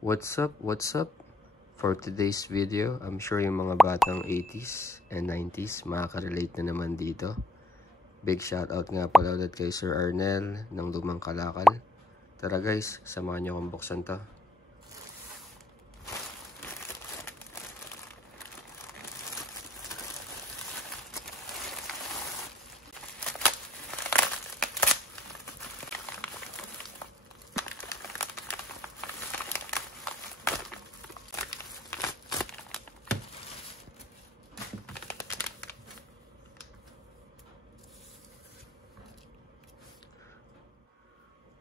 What's up? What's up? For today's video, I'm sure yung mga batang 80s and 90s makaka-relate na naman dito. Big shoutout nga pala ulit kay Sir Arnel ng Lumang Kalakal. Tara guys, samahan nyo akong buksan to.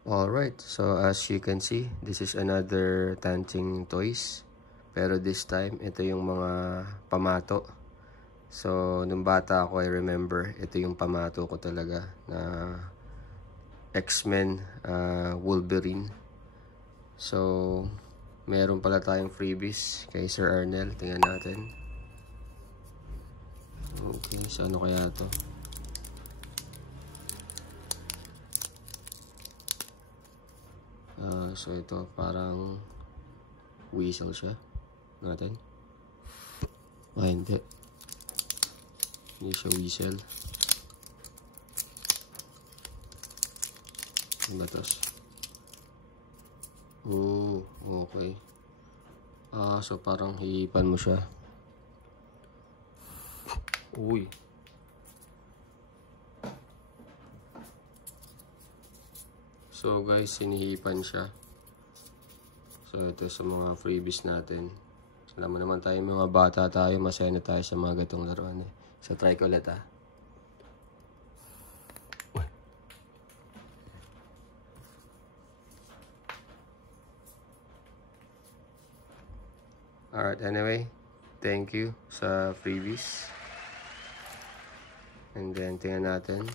Alright, so as you can see, this is another Tanching toys. Pero this time, ito yung mga pamato. So, nung bata ako, I remember, ito yung pamato ko talaga na X-Men Wolverine. So, meron pala tayong freebies kay Sir Arnel. Tingnan natin. Okay, so ano kaya to? So ito parang whistle siya natin. Hindi siya whistle. Ano ba tos? Oh, okay. So parang hihipan mo siya. Uy, so guys, sinihipan siya. So ito sa mga freebies natin. Salamat naman tayo mga bata tayo. Masaya na tayo sa mga gatong laruan eh. So try ko ulit ha. Alright, anyway. Thank you sa freebies. And then tingnan natin.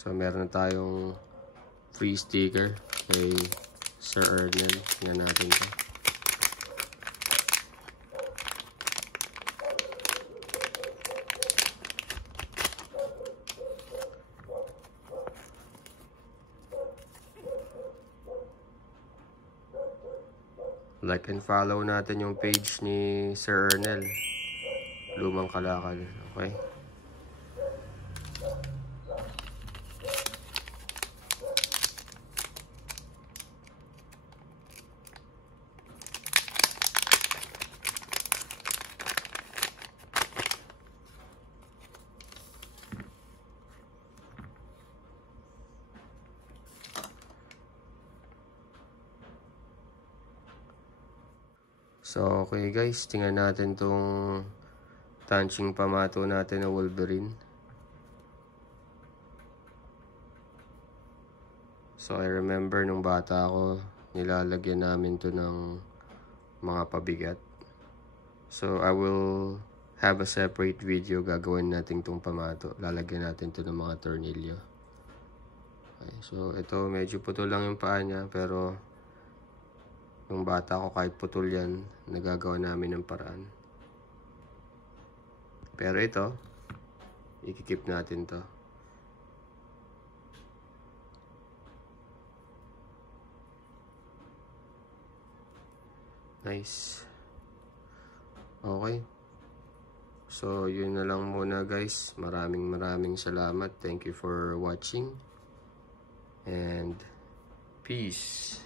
So, meron tayong free sticker kay Sir Arnel. Tingnan natin ito. Like and follow natin yung page ni Sir Arnel. Lumang Kalakal. Okay? So, okay guys, tingnan natin tong Tanching pamato natin na Wolverine. So, I remember nung bata ako, nilalagyan namin to ng mga pabigat. So, I will have a separate video gagawin natin tong pamato. Lalagyan natin to ng mga tornilyo. Okay, so, ito medyo putol lang yung paa niya, pero yung bata ko kahit putol yan, nagagawa namin ng paraan. Pero ito, ikikip natin to. Nice. Okay. So, yun na lang muna guys. Maraming salamat. Thank you for watching. And peace.